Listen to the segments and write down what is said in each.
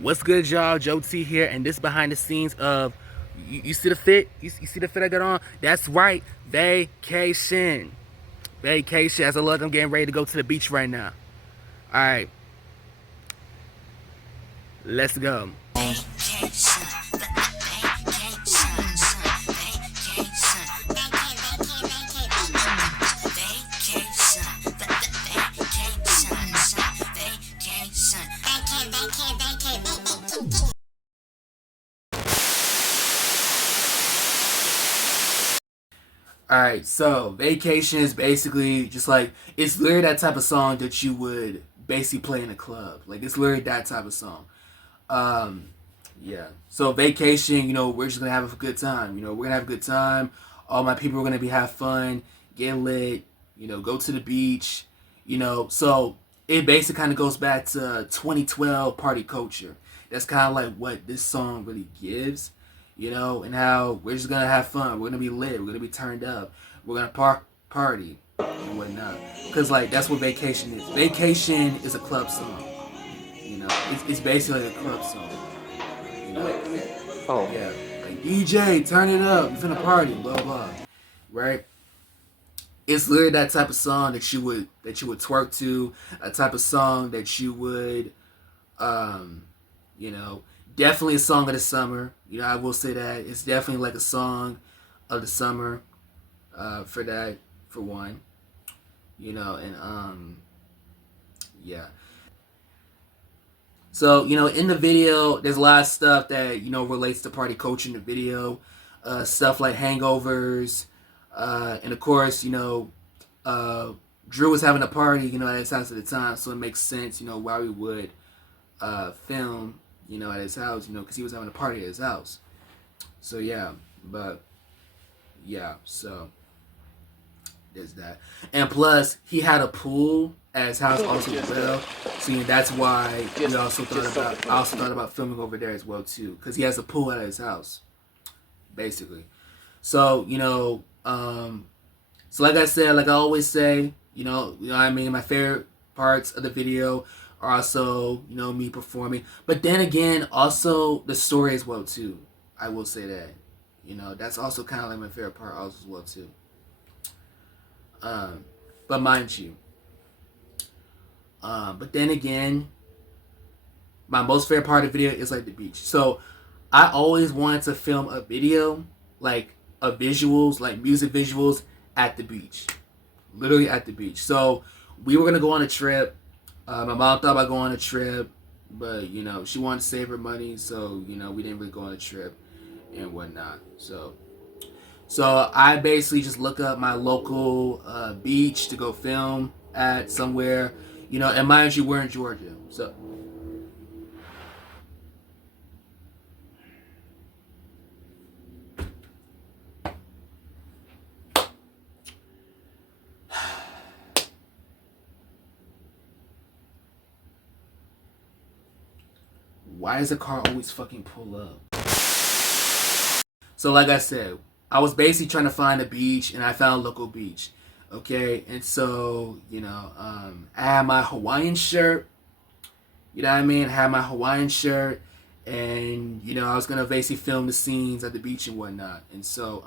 What's good, y'all? Joe T here, and this behind the scenes of you see the fit. You see the fit I got on? That's right, vacation, vacation. As I look, I'm getting ready to go to the beach right now. All right, let's go. All right, so vacation is basically just like it's literally that type of song that you would basically play in a club. Like it's literally that type of song. Um, yeah. So vacation, we're just gonna have a good time. We're gonna have a good time. All my people are gonna be have fun, get lit. Go to the beach. So it basically kind of goes back to 2012 party culture. That's kind of like what this song really gives. And how we're just gonna have fun. We're gonna be lit. We're gonna be turned up. We're gonna party and whatnot. Cause like that's what vacation is. Vacation is a club song. It's basically like a club song. You know, Oh, yeah, like DJ, turn it up. It's in a party, blah blah, right? It's literally that type of song that you would twerk to, a type of song that you would, um, you know, definitely a song of the summer. I will say that it's definitely like a song of the summer, for that, for one. And yeah. So, in the video, there's a lot of stuff that, relates to party culture in the video. Stuff like hangovers. And of course, uh, Drew was having a party, at his house at the time. So it makes sense, why we would film, at his house, because he was having a party at his house. So, yeah. But, yeah. So, there's that. And plus, he had a pool at his house also as well. So that's why we also thought about. I also thought about filming over there as well too, because he has a pool at his house, basically. So so like I said, like I always say, what I mean. My favorite parts of the video are also me performing, but then again, also the story as well too. I will say that, that's also kind of like my favorite part also as well too. Um, but mind you, but then again, my most favorite part of the video is like the beach. So I always wanted to film a video, like a visuals, like music visuals at the beach, literally at the beach. So we were gonna go on a trip. My mom thought about going on a trip, but she wanted to save her money, so we didn't really go on a trip and whatnot. So I basically just look up my local beach to go film at somewhere, and mind you, we're in Georgia. So why does the car always fucking pull up? So like I said, I was basically trying to find a beach, and I found a local beach. Okay, and so I had my Hawaiian shirt. You know what I mean? I had my Hawaiian shirt, and I was gonna basically film the scenes at the beach and whatnot. And so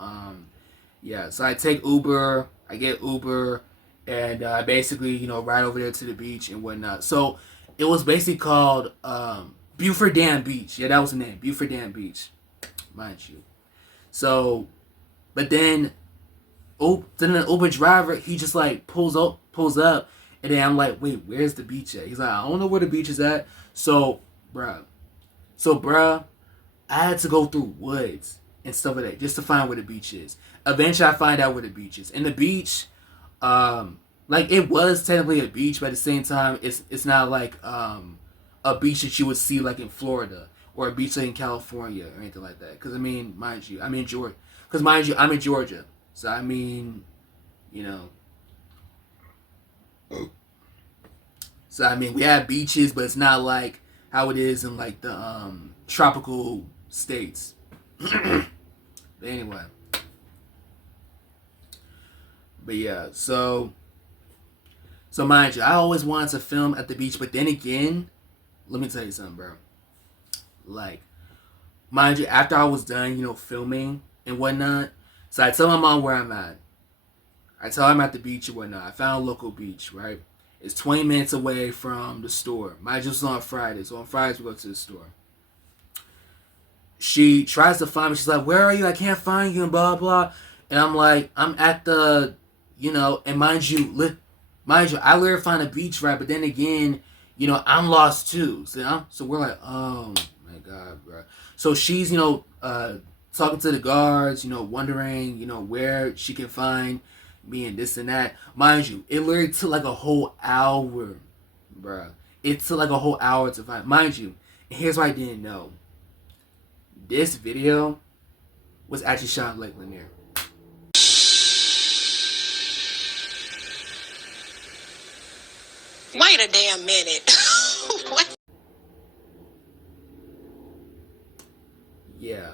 yeah, so I take Uber, I get Uber, and I basically ride over there to the beach and whatnot. So it was basically called Buford Dam Beach. Yeah, that was the name, Buford Dam Beach, mind you. So, but then the Uber driver, he just like pulls up, and then I'm like, wait, where's the beach at? He's like, I don't know where the beach is at. So, bruh, bruh, I had to go through woods and stuff like that just to find where the beach is. Eventually, I find out where the beach is, and the beach, like it was technically a beach, but at the same time, it's not like a beach that you would see like in Florida or a beach like in California or anything like that. Because I mean, mind you, I'm in Georgia. Because mind you, I'm in Georgia. So I mean, you know. So I mean, we have beaches, but it's not like how it is in like the tropical states. But anyway, but yeah, so mind you, I always wanted to film at the beach, but then again, let me tell you something, bro. Like, mind you, after I was done, filming and whatnot, so I tell my mom where I'm at. I tell her I'm at the beach and whatnot. I found a local beach, right? It's 20 minutes away from the store. Mind you, it's on Friday, so on Fridays we go to the store. She tries to find me. She's like, "Where are you? I can't find you," and blah blah. And I'm like, "I'm at the, and mind you, I literally find a beach, right? But then again, I'm lost too. So we're like, oh my god, bro. So she's, talking to the guards, wondering, where she can find me and this and that. Mind you, it literally took like a whole hour, bro. It took like a whole hour to find. Mind you, and here's what I didn't know. This video was actually shot in Lake Lanier. Wait a damn minute. What? Yeah.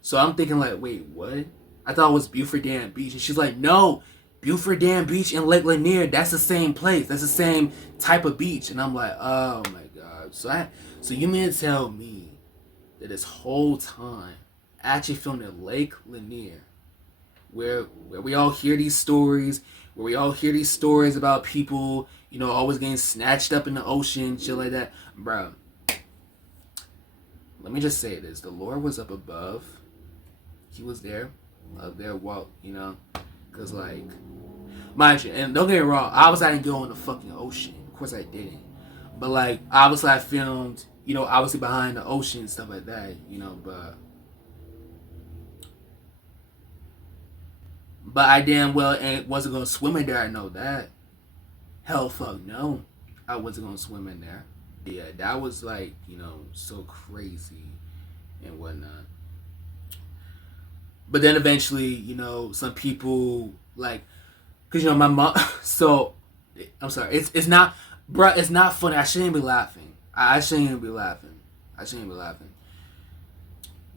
So I'm thinking like, wait, what? I thought it was Beaufort Dam Beach. And she's like, no, Beaufort Dam Beach and Lake Lanier, that's the same place. That's the same type of beach. And I'm like, oh my god. So you mean to tell me that this whole time I actually filmed at Lake Lanier, where we all hear these stories, about people, always getting snatched up in the ocean, shit like that. Bro, let me just say this. The Lord was up above. He was there. Up there, because, like, mind you, and don't get me wrong, obviously I didn't go in the fucking ocean. Of course I didn't. But, like, obviously I filmed, obviously behind the ocean and stuff like that, but I damn well wasn't going to swim in there, I know that. Hell fuck no. I wasn't going to swim in there. Yeah, that was, like, so crazy and whatnot. But then eventually, some people, like, because, my mom, so, I'm sorry, it's not, bruh, it's not funny. I shouldn't be laughing. I shouldn't be laughing.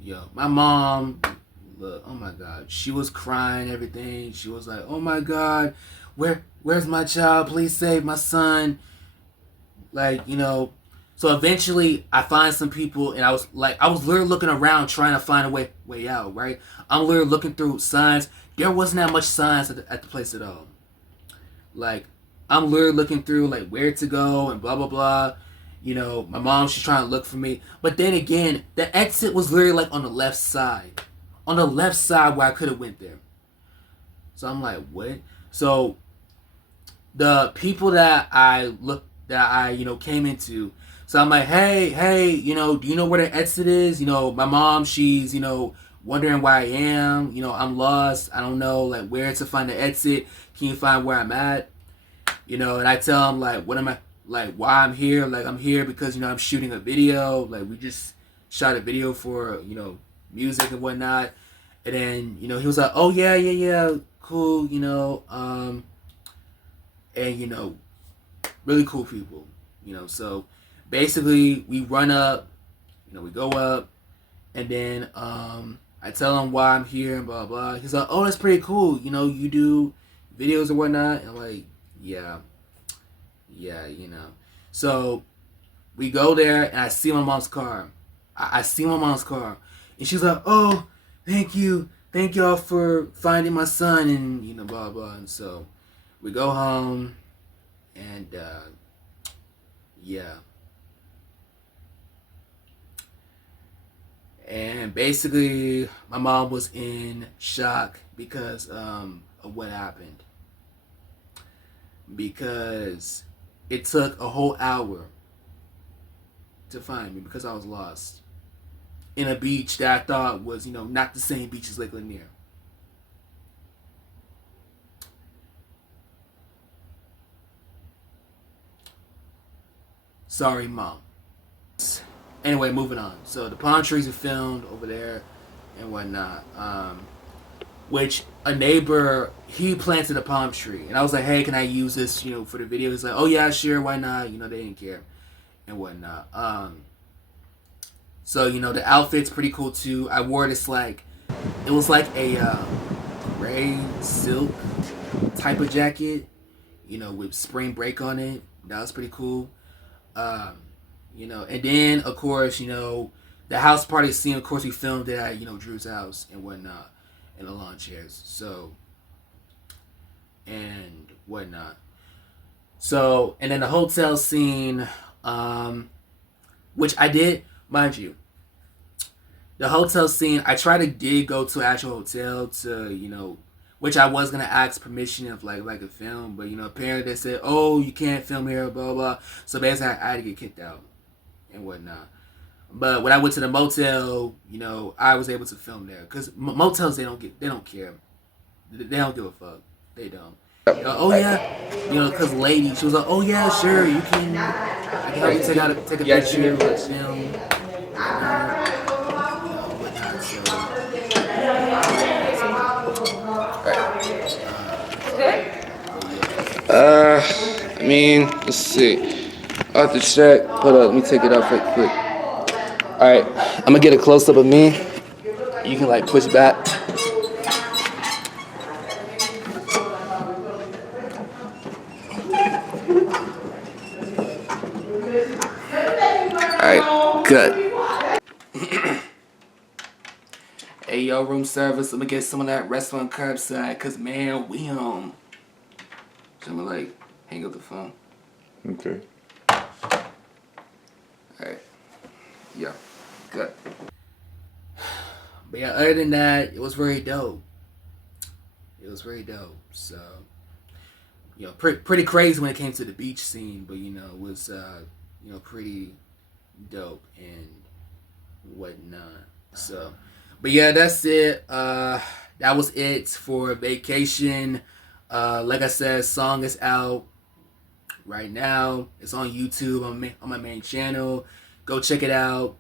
Yo, my mom, look, oh my god, she was crying, everything. She was like, oh my god, where's my child? Please save my son. Like, so eventually I find some people, and I was literally looking around trying to find a way out, right? I'm literally looking through signs. There wasn't that much signs at the place at all. Like, I'm literally looking through, like, where to go and blah, blah, blah. My mom, she's trying to look for me. But then again, the exit was literally, like, on the left side. On the left side where I could have went there. So I'm like, what? So the people that I came into, so I'm like, hey, do you know where the exit is? My mom, she's, wondering where I am. I'm lost. I don't know, like, where to find the exit. Can you find where I'm at? And I tell them, like, what am I, like, why I'm here. Like, I'm here because, I'm shooting a video. Like, we just shot a video for, music and whatnot. And then, he was like, oh, yeah, cool, and, really cool people, so basically we run up, we go up, and then I tell him why I'm here and blah blah. He's like, oh, that's pretty cool, you do videos or whatnot. And I'm like, yeah, so we go there, and I see my mom's car. I see my mom's car, and she's like, oh, thank y'all for finding my son, and blah blah. And so we go home, and yeah. And basically, my mom was in shock because of what happened. Because it took a whole hour to find me because I was lost in a beach that I thought was, not the same beach as Lake Lanier. Sorry, Mom. Anyway, moving on. So the palm trees are filmed over there and whatnot. Which a neighbor, he planted a palm tree. And I was like, hey, can I use this, for the video? He's like, oh yeah, sure, why not? They didn't care and whatnot. So, the outfit's pretty cool too. I wore this, like, it was like a gray silk type of jacket, with spring break on it. That was pretty cool. And then, of course, the house party scene, of course, we filmed it at, Drew's house and whatnot, in the lawn chairs. So, and whatnot. So, and then the hotel scene, which I did, mind you, the hotel scene, I did go to an actual hotel to, which I was gonna ask permission of like a film, but apparently they said, oh, you can't film here, blah blah. So basically, I had to get kicked out and whatnot. But when I went to the motel, I was able to film there because motels they don't care, they don't give a fuck, they don't. Oh yeah, because lady, she was like, oh yeah, sure, I can help you take a picture, film, whatnot. I mean, let's see. I'll have to check. Hold up, let me take it off right quick. Alright, I'm gonna get a close up of me. You can like push back. Alright, good. Hey yo, room service, let me get some of that restaurant curbside, cause man, we So I'm gonna like hang up the phone. Okay. Alright. Yeah. Good. But yeah, other than that, it was very dope. It was very dope. So, pretty crazy when it came to the beach scene, but it was pretty dope and whatnot. So, but yeah, that's it. That was it for vacation. Like I said, song is out right now. It's on YouTube on my main channel. Go check it out.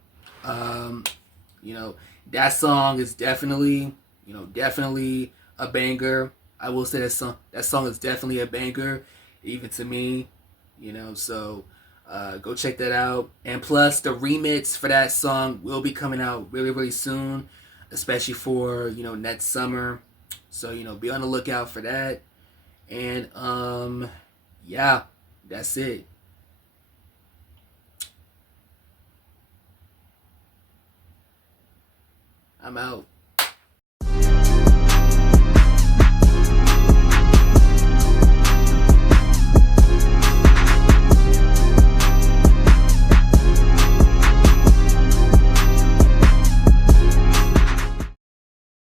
That song is definitely a banger. I will say that song is definitely a banger, even to me. So go check that out. And plus, the remix for that song will be coming out really, really soon, especially for next summer. So be on the lookout for that. And yeah, that's it. I'm out.